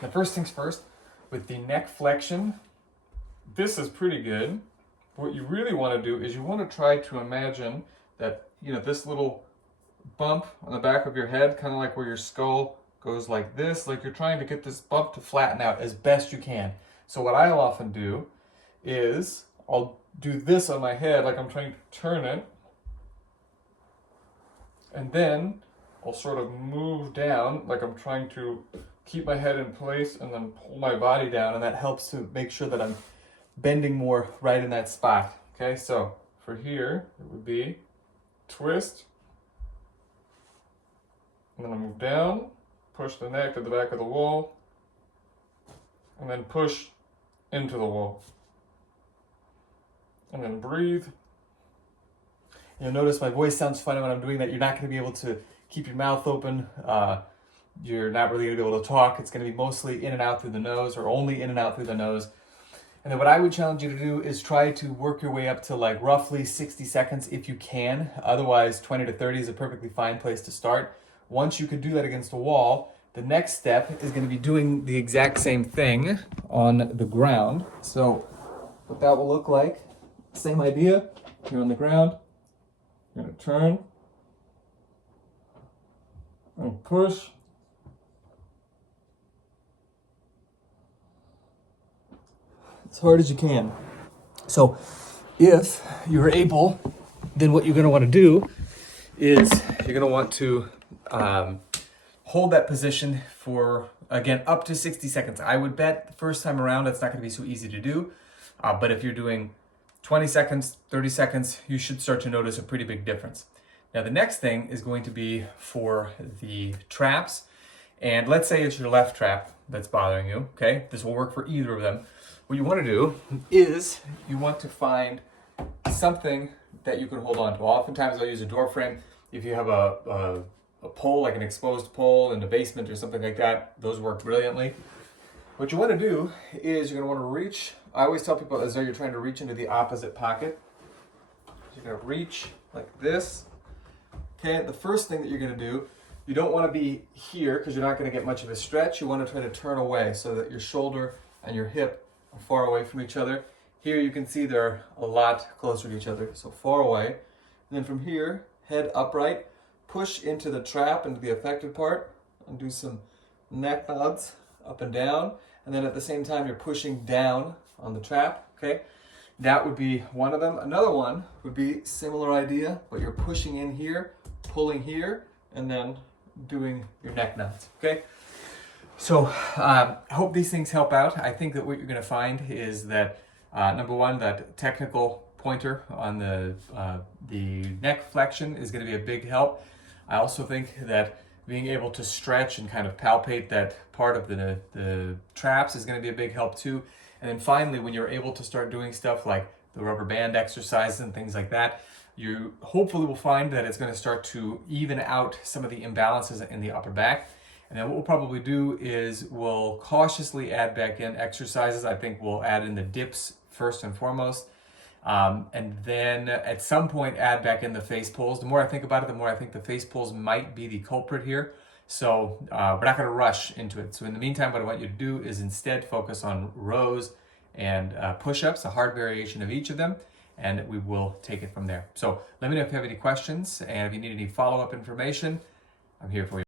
The first things first, with the neck flexion, this is pretty good. What you really want to do is you want to try to imagine that, this little bump on the back of your head, kind of like where your skull goes like this, like you're trying to get this bump to flatten out as best you can. So what I'll often do is I'll do this on my head, like I'm trying to turn it, and then I'll sort of move down, like I'm trying to keep my head in place and then pull my body down, and that helps to make sure that I'm bending more right in that spot. Okay, so for here, it would be twist, and then I move down, push the neck to the back of the wall, and then push into the wall. And then breathe. You'll notice my voice sounds funny when I'm doing that. You're not going to be able to keep your mouth open. You're not really going to be able to talk. It's going to be mostly in and out through the nose, or only in and out through the nose. And then what I would challenge you to do is try to work your way up to like roughly 60 seconds if you can. Otherwise, 20 to 30 is a perfectly fine place to start. Once you can do that against a wall, the next step is going to be doing the exact same thing on the ground. So what that will look like, same idea. You're on the ground. You're going to turn and push. As hard as you can. So if you're able, then what you're going to want to do is you're going to want to hold that position for, again, up to 60 seconds. I would bet the first time around it's not going to be so easy to do. But if you're doing 20 seconds, 30 seconds, you should start to notice a pretty big difference. Now the next thing is going to be for the traps. And let's say it's your left trap that's bothering you, okay? This will work for either of them. What you want to do is you want to find something that you can hold on to. Oftentimes I'll use a door frame. If you have a pole, like an exposed pole in the basement or something like that, those work brilliantly. What you want to do is you're going to want to reach. I always tell people as though you're trying to reach into the opposite pocket. You're going to reach like this. Okay, the first thing that you're going to do, you don't want to be here because you're not going to get much of a stretch. You want to try to turn away so that your shoulder and your hip are far away from each other. Here you can see they're a lot closer to each other, so far away. And then from here, head upright, push into the trap, into the affected part, and do some neck nods up and down. And then at the same time, you're pushing down on the trap, okay? That would be one of them. Another one would be similar idea, but you're pushing in here, pulling here, and then doing your neck nods, okay? So I hope these things help out. I think that what you're going to find is that, number one, that technical pointer on the neck flexion is going to be a big help. I also think that being able to stretch and kind of palpate that part of the traps is going to be a big help too. And then finally, when you're able to start doing stuff like the rubber band exercises and things like that, you hopefully will find that it's going to start to even out some of the imbalances in the upper back. And then what we'll probably do is we'll cautiously add back in exercises. I think we'll add in the dips first and foremost. And then at some point add back in the face pulls. The more I think about it, the more I think the face pulls might be the culprit here. So we're not going to rush into it. So in the meantime, what I want you to do is instead focus on rows and push-ups, a hard variation of each of them, and we will take it from there. So let me know if you have any questions, and if you need any follow-up information, I'm here for you.